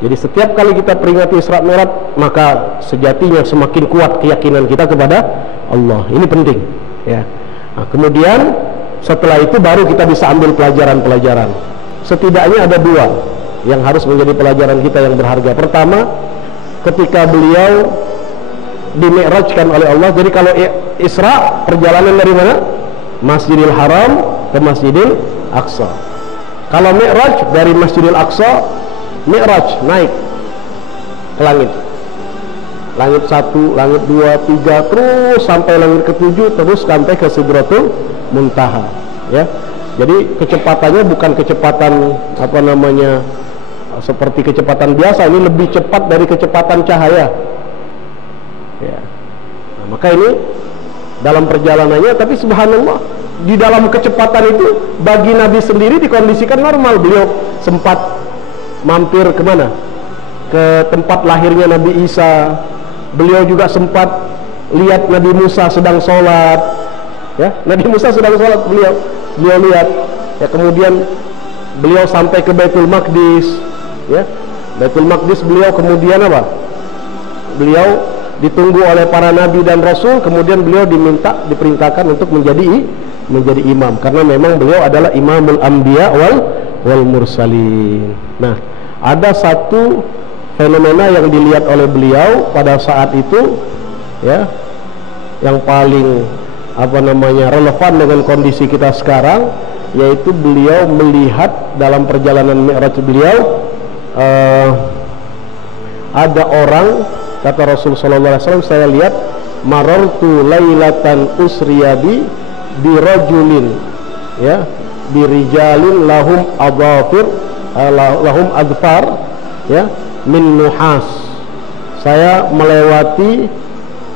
Jadi setiap kali kita peringati Isra Mi'raj, maka sejatinya semakin kuat keyakinan kita kepada Allah. Ini penting, ya. Nah, kemudian setelah itu baru kita bisa ambil pelajaran-pelajaran. Setidaknya ada dua yang harus menjadi pelajaran kita yang berharga. Pertama, ketika beliau di-mi'rajkan oleh Allah. Jadi kalau Isra, perjalanan dari mana? Masjidil Haram ke Masjidil Aqsa. Kalau Mi'raj dari Masjidil Aqsa, Mi'raj naik ke langit. Langit 1, langit 2, 3, terus sampai langit ke-7, terus sampai ke Sidratul Muntaha, ya. Jadi kecepatannya bukan kecepatan apa namanya seperti kecepatan biasa, ini lebih cepat dari kecepatan cahaya, ya. Nah, maka ini dalam perjalanannya, tapi subhanallah, di dalam kecepatan itu bagi Nabi sendiri dikondisikan normal. Beliau sempat mampir kemana? Ke tempat lahirnya Nabi Isa. Beliau juga sempat lihat Nabi Musa sedang sholat, ya. Nabi Musa sedang sholat, beliau lihat, ya. Kemudian beliau sampai ke Baitul Maqdis, ya. Baitul Maqdis beliau kemudian apa? Beliau ditunggu oleh para nabi dan rasul, kemudian beliau diperintahkan untuk menjadi imam, karena memang beliau adalah imamul anbiya wal mursalin. Nah, ada satu fenomena yang dilihat oleh beliau pada saat itu, ya, yang paling apa namanya relevan dengan kondisi kita sekarang, yaitu beliau melihat dalam perjalanan Mi'raj beliau ada orang, kata Rasul sallallahu alaihi wasallam, saya lihat marartu lailatan usriyabi bi rajulin, ya, bi rijalin lahum adhafir lahum adfar, ya, min nuhas. Saya melewati,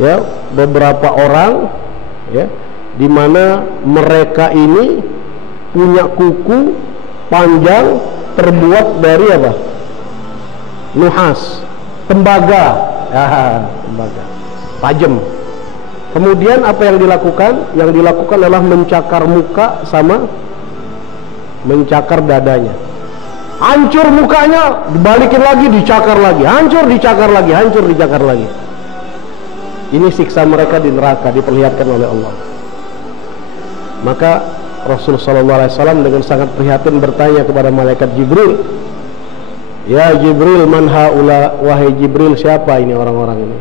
ya, beberapa orang, ya, di mana mereka ini punya kuku panjang terbuat dari apa? Nuhas, tembaga, ya, tembaga tajam. Kemudian apa yang dilakukan? Yang dilakukan adalah mencakar muka sama mencakar dadanya. Hancur mukanya, dibalikin lagi, dicakar lagi, hancur, dicakar lagi, hancur, dicakar lagi. Ini siksa mereka di neraka, diperlihatkan oleh Allah. Maka Rasulullah SAW dengan sangat prihatin bertanya kepada malaikat Jibril, ya Jibril, man haula, wahai Jibril, siapa ini orang-orang ini?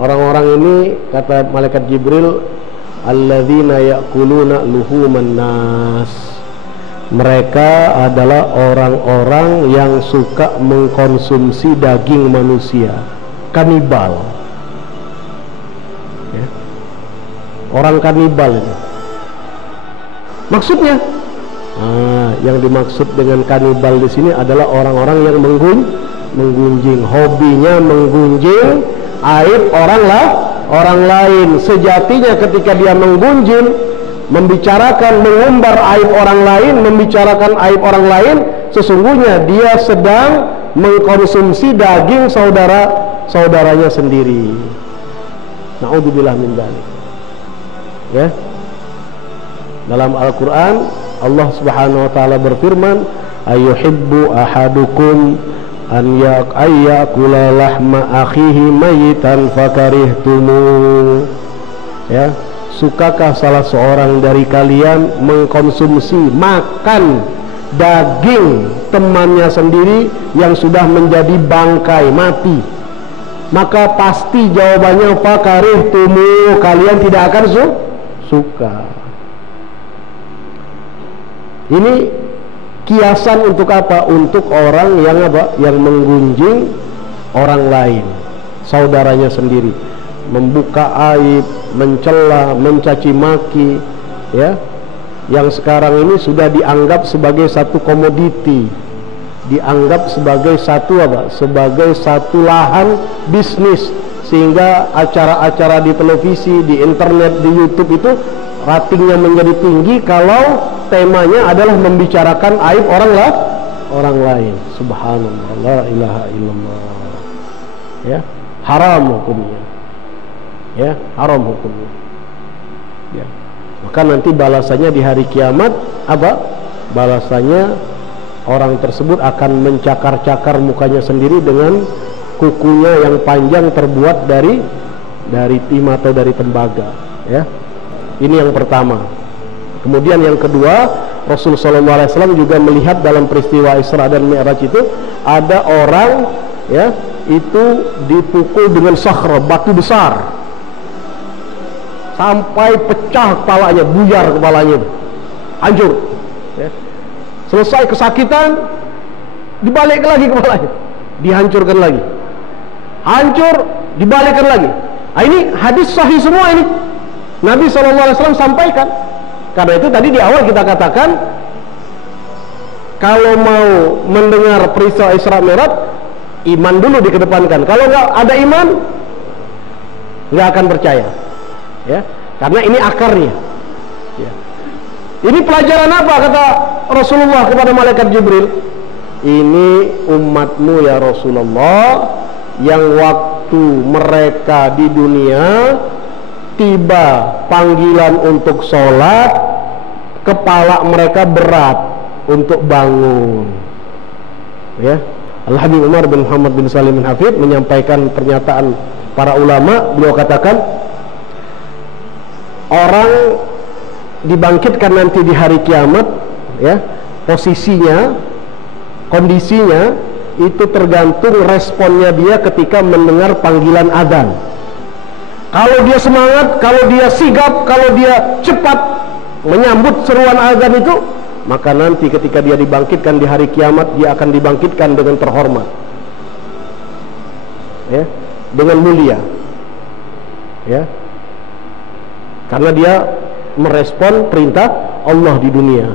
Orang-orang ini, kata malaikat Jibril, alladzina ya'kuluna luhuman nas. Mereka adalah orang-orang yang suka mengkonsumsi daging manusia, kanibal, ya. Orang kanibal ini maksudnya. Nah, yang dimaksud dengan kanibal di sini adalah orang-orang yang menggunjing, hobinya menggunjing aib orang lain. Sejatinya ketika dia menggunjing, membicarakan, mengumbar aib orang lain, membicarakan aib orang lain, sesungguhnya dia sedang mengkonsumsi daging saudaranya sendiri. Na'udzubillah min dzalik, ya. Dalam Al-Quran Allah Subhanahu wa ta'ala berfirman, ayuhibbu ahadukum an ya'kula lahma akhihi mayitan fakarihtumu, ya. Sukakah salah seorang dari kalian mengkonsumsi, makan daging temannya sendiri yang sudah menjadi bangkai, mati? Maka pasti jawabannya fakarihtumu, kalian tidak akan suka. Ini kiasan untuk apa? Untuk orang yang apa? Yang menggunjing orang lain, saudaranya sendiri, membuka aib, mencela, mencaci maki, ya, yang sekarang ini sudah dianggap sebagai satu komoditi, dianggap sebagai satu apa? Sebagai satu lahan bisnis, sehingga acara-acara di televisi, di internet, di YouTube itu ratingnya menjadi tinggi kalau temanya adalah membicarakan aib orang lain. Subhanallah, la ilaha illallah, ya, haram hukumnya, ya, haram hukumnya, ya. Maka nanti balasannya di hari kiamat apa? Balasannya orang tersebut akan mencakar-cakar mukanya sendiri dengan kukunya yang panjang terbuat dari timah atau dari tembaga, ya. Ini yang pertama. Kemudian yang kedua, Rasulullah SAW juga melihat dalam peristiwa Isra dan Mi'raj itu ada orang, ya, itu dipukul dengan sakhra, batu besar, sampai pecah kepalanya, buyar kepalanya, hancur, ya. Selesai kesakitan, dibalikkan lagi kepalanya, dihancurkan lagi, hancur, dibalikkan lagi. Nah, ini hadis sahih semua ini, Nabi SAW sampaikan. Karena itu tadi di awal kita katakan, kalau mau mendengar peristiwa Isra Mi'raj, iman dulu dikedepankan. Kalau nggak ada iman, nggak akan percaya, ya. Karena ini akarnya, ya. Ini pelajaran apa kata Rasulullah kepada malaikat Jibril? Ini umatmu ya Rasulullah, yang waktu mereka di dunia tiba panggilan untuk sholat, kepala mereka berat untuk bangun, ya. Al-Habib Umar bin Muhammad bin Salim bin Hafid menyampaikan pernyataan para ulama. Beliau katakan, orang dibangkitkan nanti di hari kiamat, ya, posisinya, kondisinya itu tergantung responnya dia ketika mendengar panggilan adzan. Kalau dia semangat, kalau dia sigap, kalau dia cepat menyambut seruan adzan itu, maka nanti ketika dia dibangkitkan di hari kiamat, dia akan dibangkitkan dengan terhormat, ya, dengan mulia, ya, karena dia merespon perintah Allah di dunia.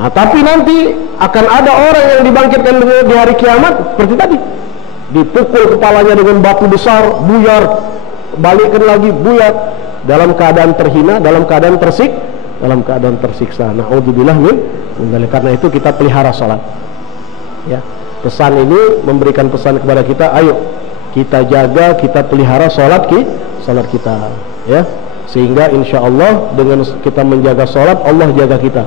Nah, tapi nanti akan ada orang yang dibangkitkan di hari kiamat seperti tadi, dipukul kepalanya dengan batu besar, buyar, balikkan lagi, buyar, dalam keadaan terhina, dalam keadaan tersiksa. Na'udzubillah min dzalik. Karena itu kita pelihara salat, ya. Pesan ini memberikan pesan kepada kita, ayo kita jaga, kita pelihara salat kita, ya. Sehingga insya Allah dengan kita menjaga salat, Allah jaga kita.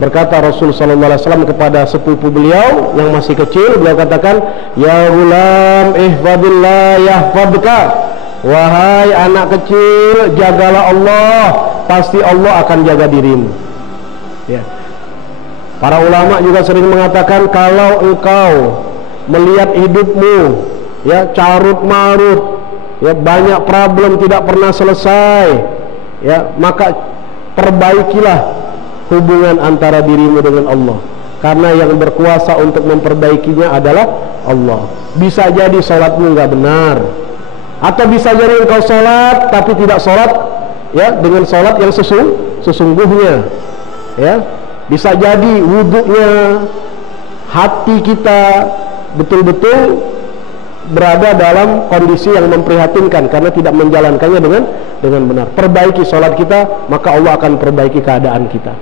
Berkata Rasul sallallahu alaihi wasallam kepada sepupu beliau yang masih kecil, beliau katakan, ya ghulam ihfadillah yahfadka. Wahai anak kecil, jagalah Allah, pasti Allah akan jaga dirimu, ya. Para ulama juga sering mengatakan, kalau engkau melihat hidupmu, ya, carut marut, ya, banyak problem tidak pernah selesai, ya, maka perbaikilah hubungan antara dirimu dengan Allah, karena yang berkuasa untuk memperbaikinya adalah Allah. Bisa jadi sholatmu nggak benar, atau bisa jadi engkau sholat tapi tidak sholat, ya, dengan sholat yang sesungguhnya, ya. Bisa jadi wudhunya, hati kita betul-betul berada dalam kondisi yang memprihatinkan karena tidak menjalankannya dengan benar. Perbaiki sholat kita, maka Allah akan perbaiki keadaan kita.